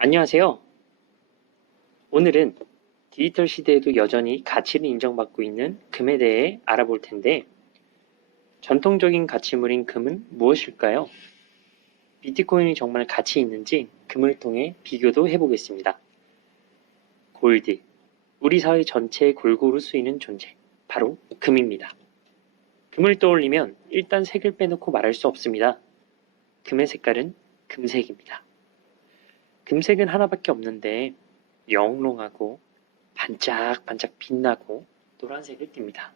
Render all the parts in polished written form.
안녕하세요. 오늘은 디지털 시대에도 여전히 가치를 인정받고 있는 금에 대해 알아볼 텐데, 전통적인 가치물인 금은 무엇일까요? 비트코인이 정말 가치 있는지 금을 통해 비교도 해보겠습니다. 골드, 우리 사회 전체에 골고루 쓰이는 존재, 바로 금입니다. 금을 떠올리면 일단 색을 빼놓고 말할 수 없습니다. 금의 색깔은 금색입니다. 금색은 하나밖에 없는데 영롱하고 반짝반짝 빛나고 노란색을 띱니다.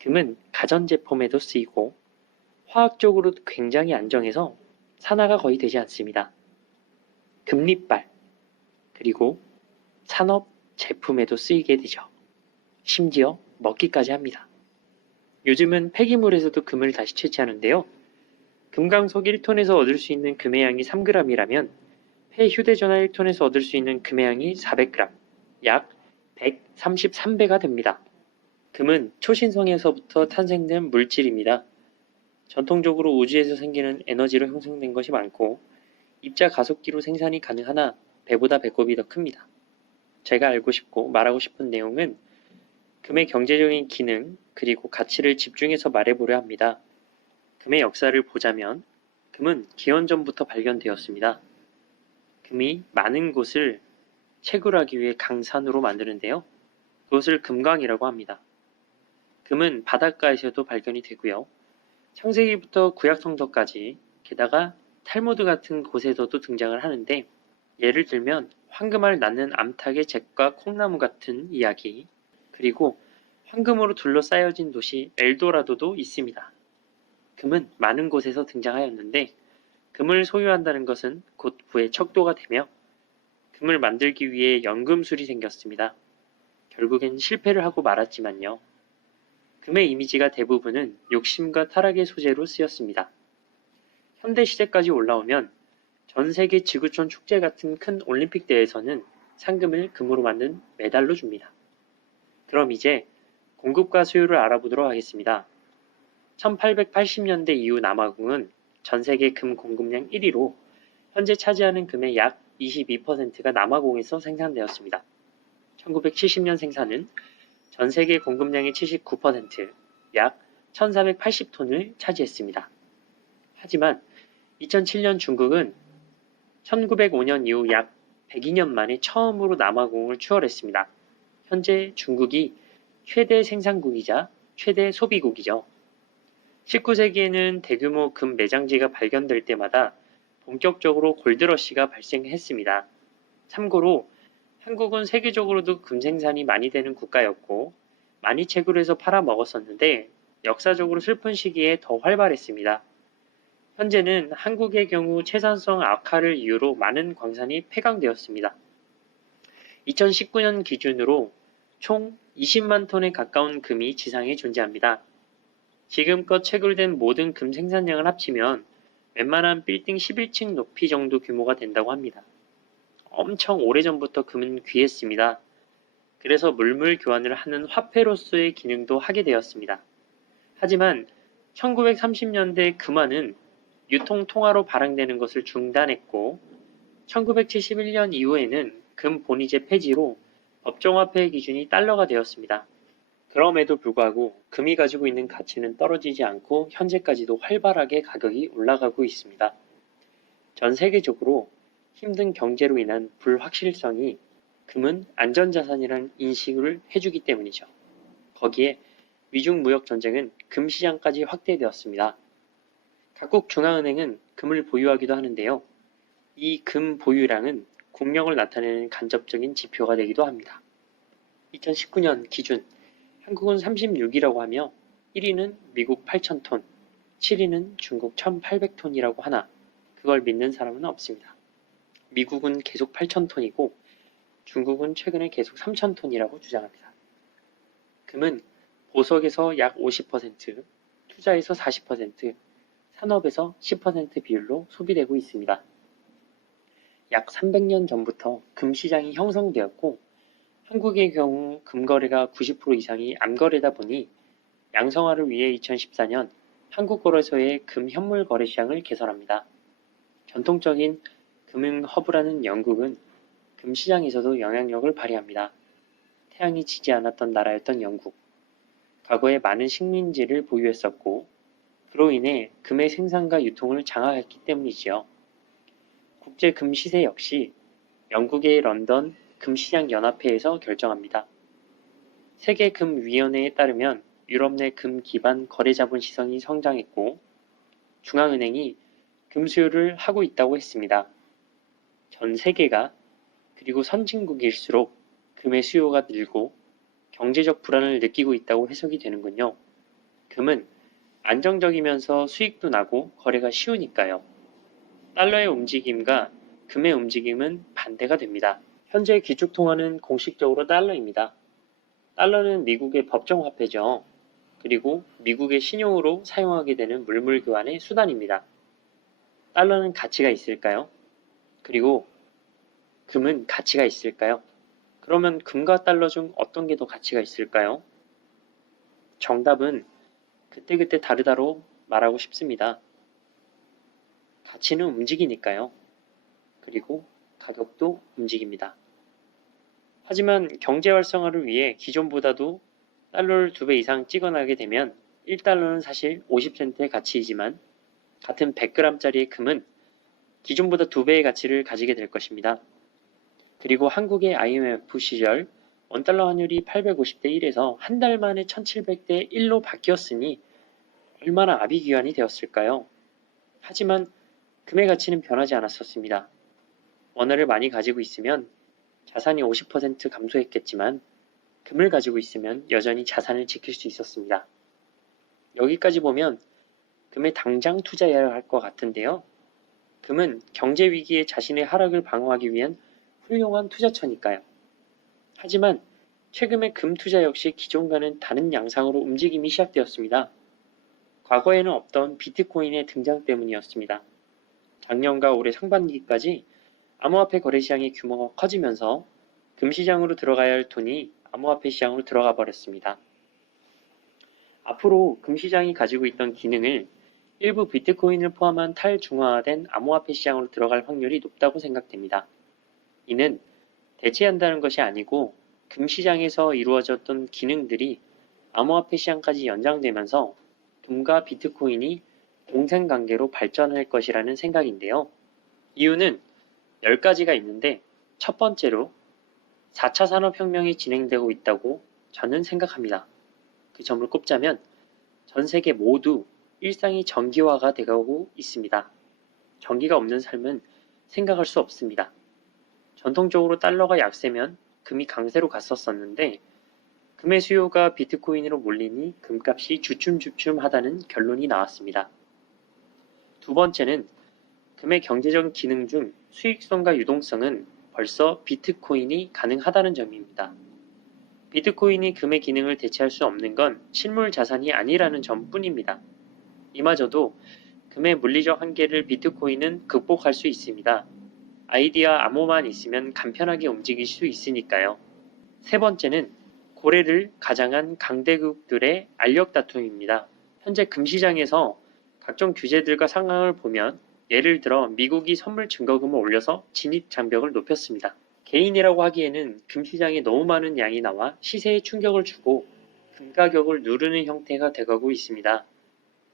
금은 가전제품에도 쓰이고 화학적으로도 굉장히 안정해서 산화가 거의 되지 않습니다. 금리빨, 그리고 산업 제품에도 쓰이게 되죠. 심지어 먹기까지 합니다. 요즘은 폐기물에서도 금을 다시 채취하는데요. 금강석 1톤에서 얻을 수 있는 금의 양이 3g이라면 폐 휴대전화 1톤에서 얻을 수 있는 금의 양이 400g, 약 133배가 됩니다. 금은 초신성에서부터 탄생된 물질입니다. 전통적으로 우주에서 생기는 에너지로 형성된 것이 많고 입자 가속기로 생산이 가능하나 배보다 배꼽이 더 큽니다. 제가 알고 싶고 말하고 싶은 내용은 금의 경제적인 기능 그리고 가치를 집중해서 말해보려 합니다. 금의 역사를 보자면 금은 기원전부터 발견되었습니다. 금이 많은 곳을 채굴하기 위해 강산으로 만드는데요. 그것을 금광이라고 합니다. 금은 바닷가에서도 발견이 되고요. 창세기부터 구약 성서까지 게다가 탈무드 같은 곳에서도 등장을 하는데 예를 들면 황금알 낳는 암탉의 잭과 콩나무 같은 이야기 그리고 황금으로 둘러싸여진 도시 엘도라도도 있습니다. 금은 많은 곳에서 등장하였는데 금을 소유한다는 것은 곧 부의 척도가 되며 금을 만들기 위해 연금술이 생겼습니다. 결국엔 실패를 하고 말았지만요. 금의 이미지가 대부분은 욕심과 타락의 소재로 쓰였습니다. 현대 시대까지 올라오면 전 세계 지구촌 축제 같은 큰 올림픽 대회에서는 상금을 금으로 만든 메달로 줍니다. 그럼 이제 공급과 수요를 알아보도록 하겠습니다. 1880년대 이후 남아공은 전 세계 금 공급량 1위로 현재 차지하는 금의 약 22%가 남아공에서 생산되었습니다. 1970년 생산은 전 세계 공급량의 79%, 약 1480톤을 차지했습니다. 하지만 2007년 중국은 1905년 이후 약 102년 만에 처음으로 남아공을 추월했습니다. 현재 중국이 최대 생산국이자 최대 소비국이죠. 19세기에는 대규모 금 매장지가 발견될 때마다 본격적으로 골드러시가 발생했습니다. 참고로 한국은 세계적으로도 금 생산이 많이 되는 국가였고 많이 채굴해서 팔아먹었었는데 역사적으로 슬픈 시기에 더 활발했습니다. 현재는 한국의 경우 채산성 악화를 이유로 많은 광산이 폐광되었습니다. 2019년 기준으로 총 20만 톤에 가까운 금이 지상에 존재합니다. 지금껏 채굴된 모든 금 생산량을 합치면 웬만한 빌딩 11층 높이 정도 규모가 된다고 합니다. 엄청 오래전부터 금은 귀했습니다. 그래서 물물 교환을 하는 화폐로서의 기능도 하게 되었습니다. 하지만 1930년대 금화는 유통 통화로 발행되는 것을 중단했고 1971년 이후에는 금 본위제 폐지로 법정화폐의 기준이 달러가 되었습니다. 그럼에도 불구하고 금이 가지고 있는 가치는 떨어지지 않고 현재까지도 활발하게 가격이 올라가고 있습니다. 전 세계적으로 힘든 경제로 인한 불확실성이 금은 안전자산이라는 인식을 해주기 때문이죠. 거기에 미중 무역 전쟁은 금 시장까지 확대되었습니다. 각국 중앙은행은 금을 보유하기도 하는데요. 이 금 보유량은 국력을 나타내는 간접적인 지표가 되기도 합니다. 2019년 기준 한국은 36위라고 하며 1위는 미국 8,000톤, 7위는 중국 1,800톤이라고 하나 그걸 믿는 사람은 없습니다. 미국은 계속 8,000톤이고 중국은 최근에 계속 3,000톤이라고 주장합니다. 금은 보석에서 약 50%, 투자에서 40%, 산업에서 10% 비율로 소비되고 있습니다. 약 300년 전부터 금 시장이 형성되었고 한국의 경우 금거래가 90% 이상이 암거래다 보니 양성화를 위해 2014년 한국거래소의 금 현물 거래 시장을 개설합니다. 전통적인 금융 허브라는 영국은 금 시장에서도 영향력을 발휘합니다. 태양이 지지 않았던 나라였던 영국. 과거에 많은 식민지를 보유했었고 그로 인해 금의 생산과 유통을 장악했기 때문이지요. 국제 금 시세 역시 영국의 런던 금시장연합회에서 결정합니다. 세계금위원회에 따르면 유럽 내 금 기반 거래자본 시장이 성장했고 중앙은행이 금 수요를 하고 있다고 했습니다. 전 세계가 그리고 선진국일수록 금의 수요가 늘고 경제적 불안을 느끼고 있다고 해석이 되는군요. 금은 안정적이면서 수익도 나고 거래가 쉬우니까요. 달러의 움직임과 금의 움직임은 반대가 됩니다. 현재 기축통화는 공식적으로 달러입니다. 달러는 미국의 법정화폐죠. 그리고 미국의 신용으로 사용하게 되는 물물교환의 수단입니다. 달러는 가치가 있을까요? 그리고 금은 가치가 있을까요? 그러면 금과 달러 중 어떤 게 더 가치가 있을까요? 정답은 그때그때 다르다로 말하고 싶습니다. 가치는 움직이니까요. 그리고 가격도 움직입니다. 하지만 경제 활성화를 위해 기존보다도 달러를 2배 이상 찍어나가게 되면 1달러는 사실 50센트의 가치이지만 같은 100g짜리의 금은 기존보다 2배의 가치를 가지게 될 것입니다. 그리고 한국의 IMF 시절 원달러 환율이 850대 1에서 한 달 만에 1700대 1로 바뀌었으니 얼마나 아비규환이 되었을까요? 하지만 금의 가치는 변하지 않았었습니다. 원화를 많이 가지고 있으면 자산이 50% 감소했겠지만 금을 가지고 있으면 여전히 자산을 지킬 수 있었습니다. 여기까지 보면 금에 당장 투자해야 할 것 같은데요. 금은 경제 위기에 자신의 하락을 방어하기 위한 훌륭한 투자처니까요. 하지만 최근의 금 투자 역시 기존과는 다른 양상으로 움직임이 시작되었습니다. 과거에는 없던 비트코인의 등장 때문이었습니다. 작년과 올해 상반기까지 암호화폐 거래 시장의 규모가 커지면서 금시장으로 들어가야 할 돈이 암호화폐 시장으로 들어가 버렸습니다. 앞으로 금시장이 가지고 있던 기능을 일부 비트코인을 포함한 탈중화화된 암호화폐 시장으로 들어갈 확률이 높다고 생각됩니다. 이는 대체한다는 것이 아니고 금시장에서 이루어졌던 기능들이 암호화폐 시장까지 연장되면서 금과 비트코인이 공생관계로 발전할 것이라는 생각인데요. 이유는 10가지가 있는데 첫 번째로 4차 산업혁명이 진행되고 있다고 저는 생각합니다. 그 점을 꼽자면 전 세계 모두 일상이 전기화가 되고 있습니다. 전기가 없는 삶은 생각할 수 없습니다. 전통적으로 달러가 약세면 금이 강세로 갔었었는데 금의 수요가 비트코인으로 몰리니 금값이 주춤주춤하다는 결론이 나왔습니다. 두 번째는 금의 경제적 기능 중 수익성과 유동성은 벌써 비트코인이 가능하다는 점입니다. 비트코인이 금의 기능을 대체할 수 없는 건 실물 자산이 아니라는 점뿐입니다. 이마저도 금의 물리적 한계를 비트코인은 극복할 수 있습니다. 아이디와 암호만 있으면 간편하게 움직일 수 있으니까요. 세 번째는 고래를 가장한 강대국들의 알력 다툼입니다. 현재 금시장에서 각종 규제들과 상황을 보면 예를 들어 미국이 선물 증거금을 올려서 진입 장벽을 높였습니다. 개인이라고 하기에는 금시장에 너무 많은 양이 나와 시세에 충격을 주고 금 가격을 누르는 형태가 돼가고 있습니다.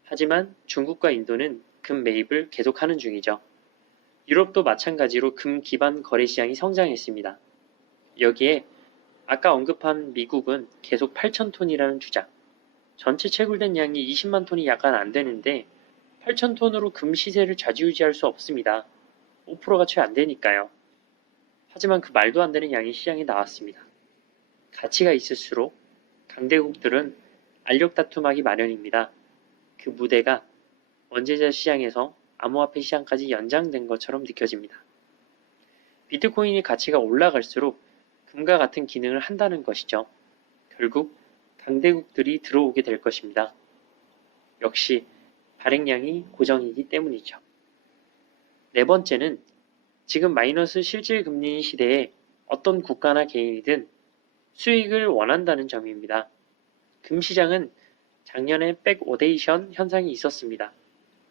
하지만 중국과 인도는 금 매입을 계속하는 중이죠. 유럽도 마찬가지로 금 기반 거래 시장이 성장했습니다. 여기에 아까 언급한 미국은 계속 8,000톤이라는 주장. 전체 채굴된 양이 20만 톤이 약간 안 되는데 8,000톤으로 금 시세를 좌지우지할 수 없습니다. 5%가 채 안 되니까요. 하지만 그 말도 안 되는 양이 시장에 나왔습니다. 가치가 있을수록 강대국들은 알력 다툼하기 마련입니다. 그 무대가 원재자 시장에서 암호화폐 시장까지 연장된 것처럼 느껴집니다. 비트코인의 가치가 올라갈수록 금과 같은 기능을 한다는 것이죠. 결국 강대국들이 들어오게 될 것입니다. 역시 발행량이 고정이기 때문이죠. 네 번째는 지금 마이너스 실질 금리 시대에 어떤 국가나 개인이든 수익을 원한다는 점입니다. 금 시장은 작년에 백오데이션 현상이 있었습니다.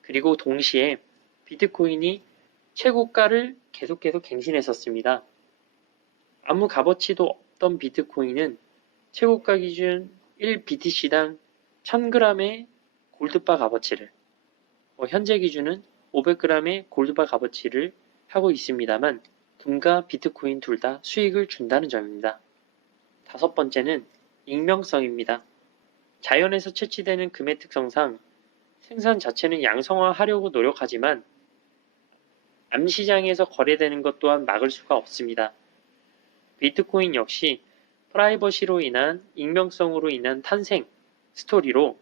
그리고 동시에 비트코인이 최고가를 계속해서 갱신했었습니다. 아무 값어치도 없던 비트코인은 최고가 기준 1BTC당 1000g의 골드바 값어치를, 현재 기준은 500g의 골드바 값어치를 하고 있습니다만 금과 비트코인 둘 다 수익을 준다는 점입니다. 다섯 번째는 익명성입니다. 자연에서 채취되는 금의 특성상 생산 자체는 양성화하려고 노력하지만 암시장에서 거래되는 것 또한 막을 수가 없습니다. 비트코인 역시 프라이버시로 인한 익명성으로 인한 탄생 스토리로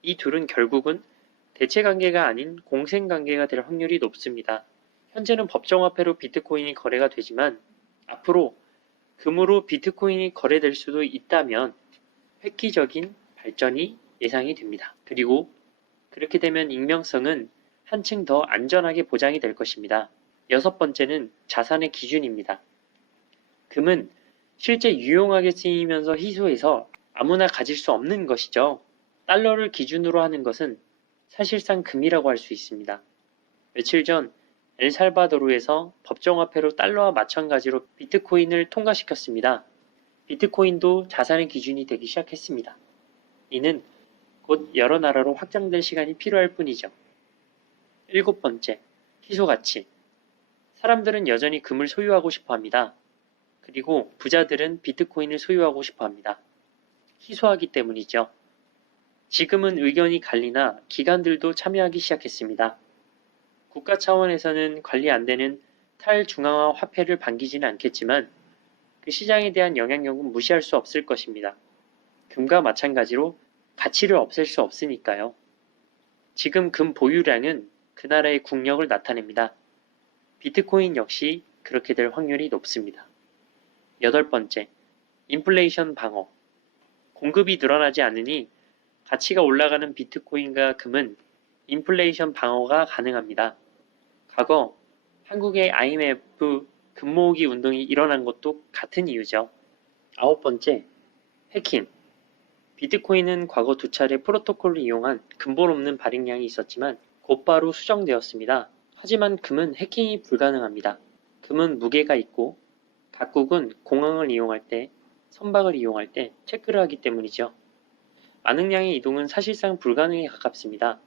이 둘은 결국은 대체관계가 아닌 공생관계가 될 확률이 높습니다. 현재는 법정화폐로 비트코인이 거래가 되지만 앞으로 금으로 비트코인이 거래될 수도 있다면 획기적인 발전이 예상이 됩니다. 그리고 그렇게 되면 익명성은 한층 더 안전하게 보장이 될 것입니다. 여섯 번째는 자산의 기준입니다. 금은 실제 유용하게 쓰이면서 희소해서 아무나 가질 수 없는 것이죠. 달러를 기준으로 하는 것은 사실상 금이라고 할 수 있습니다. 며칠 전 엘살바도르에서 법정화폐로 달러와 마찬가지로 비트코인을 통과시켰습니다. 비트코인도 자산의 기준이 되기 시작했습니다. 이는 곧 여러 나라로 확장될 시간이 필요할 뿐이죠. 일곱 번째, 희소가치. 사람들은 여전히 금을 소유하고 싶어 합니다. 그리고 부자들은 비트코인을 소유하고 싶어 합니다. 희소하기 때문이죠. 지금은 의견이 갈리나 기관들도 참여하기 시작했습니다. 국가 차원에서는 관리 안 되는 탈중앙화 화폐를 반기지는 않겠지만 그 시장에 대한 영향력은 무시할 수 없을 것입니다. 금과 마찬가지로 가치를 없앨 수 없으니까요. 지금 금 보유량은 그 나라의 국력을 나타냅니다. 비트코인 역시 그렇게 될 확률이 높습니다. 여덟 번째, 인플레이션 방어. 공급이 늘어나지 않으니 가치가 올라가는 비트코인과 금은 인플레이션 방어가 가능합니다. 과거 한국의 IMF 금 모으기 운동이 일어난 것도 같은 이유죠. 아홉 번째, 해킹. 비트코인은 과거 두 차례 프로토콜을 이용한 근본 없는 발행량이 있었지만 곧바로 수정되었습니다. 하지만 금은 해킹이 불가능합니다. 금은 무게가 있고 각국은 공항을 이용할 때, 선박을 이용할 때 체크를 하기 때문이죠. 많은 양의 이동은 사실상 불가능에 가깝습니다.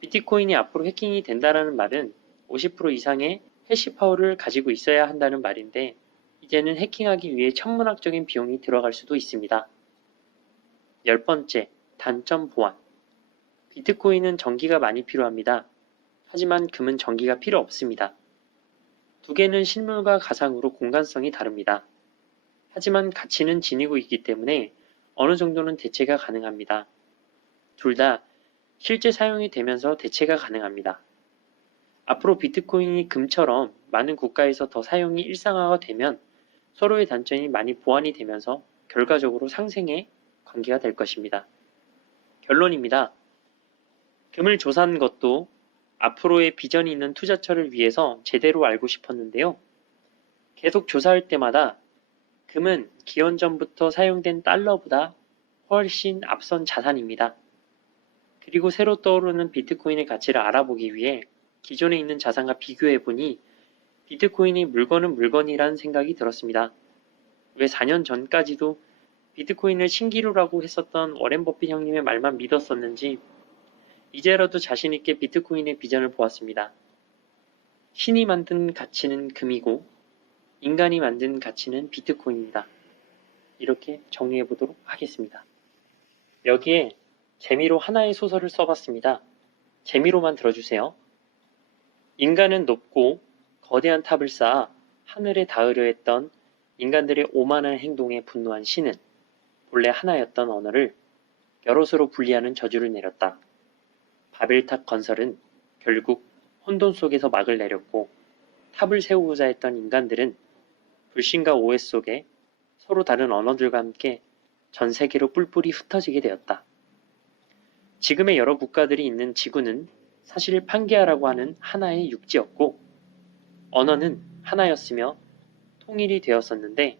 비트코인이 앞으로 해킹이 된다는 말은 50% 이상의 해시파워를 가지고 있어야 한다는 말인데 이제는 해킹하기 위해 천문학적인 비용이 들어갈 수도 있습니다. 열 번째, 단점 보완. 비트코인은 전기가 많이 필요합니다. 하지만 금은 전기가 필요 없습니다. 두 개는 실물과 가상으로 공간성이 다릅니다. 하지만 가치는 지니고 있기 때문에 어느 정도는 대체가 가능합니다. 둘 다 실제 사용이 되면서 대체가 가능합니다. 앞으로 비트코인이 금처럼 많은 국가에서 더 사용이 일상화가 되면 서로의 단점이 많이 보완이 되면서 결과적으로 상생의 관계가 될 것입니다. 결론입니다. 금을 조사한 것도 앞으로의 비전이 있는 투자처를 위해서 제대로 알고 싶었는데요. 계속 조사할 때마다 금은 기원전부터 사용된 달러보다 훨씬 앞선 자산입니다. 그리고 새로 떠오르는 비트코인의 가치를 알아보기 위해 기존에 있는 자산과 비교해보니 비트코인이 물건은 물건이라는 생각이 들었습니다. 왜 4년 전까지도 비트코인을 신기루라고 했었던 워렌 버핏 형님의 말만 믿었었는지 이제라도 자신있게 비트코인의 비전을 보았습니다. 신이 만든 가치는 금이고 인간이 만든 가치는 비트코인입니다. 이렇게 정리해보도록 하겠습니다. 여기에 재미로 하나의 소설을 써봤습니다. 재미로만 들어주세요. 인간은 높고 거대한 탑을 쌓아 하늘에 닿으려 했던 인간들의 오만한 행동에 분노한 신은 본래 하나였던 언어를 여럿으로 분리하는 저주를 내렸다. 바벨탑 건설은 결국 혼돈 속에서 막을 내렸고 탑을 세우고자 했던 인간들은 불신과 오해 속에 서로 다른 언어들과 함께 전 세계로 뿔뿔이 흩어지게 되었다. 지금의 여러 국가들이 있는 지구는 사실 판게아라고 하는 하나의 육지였고 언어는 하나였으며 통일이 되었었는데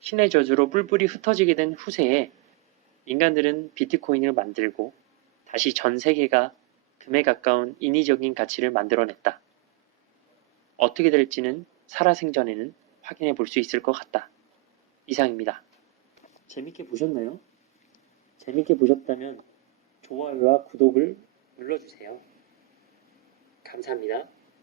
신의 저주로 뿔뿔이 흩어지게 된 후세에 인간들은 비트코인을 만들고 다시 전 세계가 금에 가까운 인위적인 가치를 만들어냈다. 어떻게 될지는 살아생전에는 확인해 볼 수 있을 것 같다. 이상입니다. 재밌게 보셨나요? 재밌게 보셨다면 좋아요와 구독을 눌러주세요. 감사합니다.